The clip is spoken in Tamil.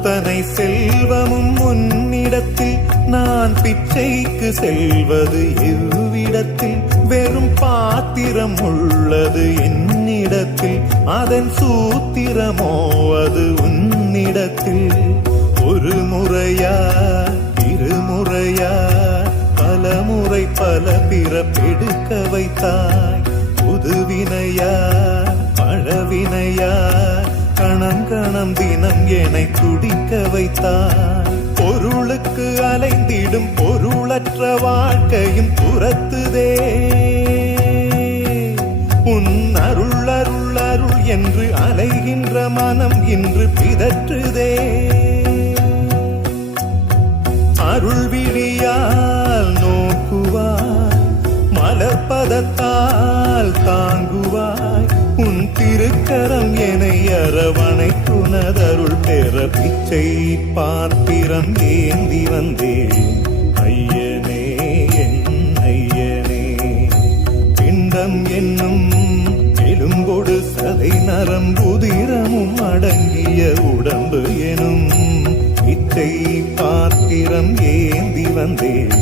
அத்தனை செல்வமும் உன்னிடத்தில் நான் பிச்சைக்கு செல்வது எவ்விடத்தில் வெறும் பாத்திரம் உள்ளது என்னிடத்தில் அதன் சூத்திரமோ அது உன்னிடத்தில் ஒரு முறையா இருமுறையா பல முறை பல பிறப்பெடுக்க வைத்தாய் புதுவினையா பழவினையா கணம் கணம் தினம் என்னை துடிக்க வைத்தாய் பொருளுக்கு அலைந்திடும் பொருளற்ற வாழ்க்கையும் துரத்துதே உன் அருள் அருள் அருள் என்று அலைகின்ற மனம் இன்று பிதற்றுதே அருள் விழியால் நோக்குவாய் மலர்பதத்தால் தாங்குவாய் உன் திருக்கரம் என்னை அரவணைத்துனதருள் பெற பிச்சை பாத்திரம் ஏந்தி வந்தேன் ஐயனே என் ஐயனே பிண்டம் என்னும் எலும்பொடு சதை நரம்புதிரமும் அடங்கிய உடம்பு எனும் பிச்சை பாத்திரம் ஏந்தி வந்தேன்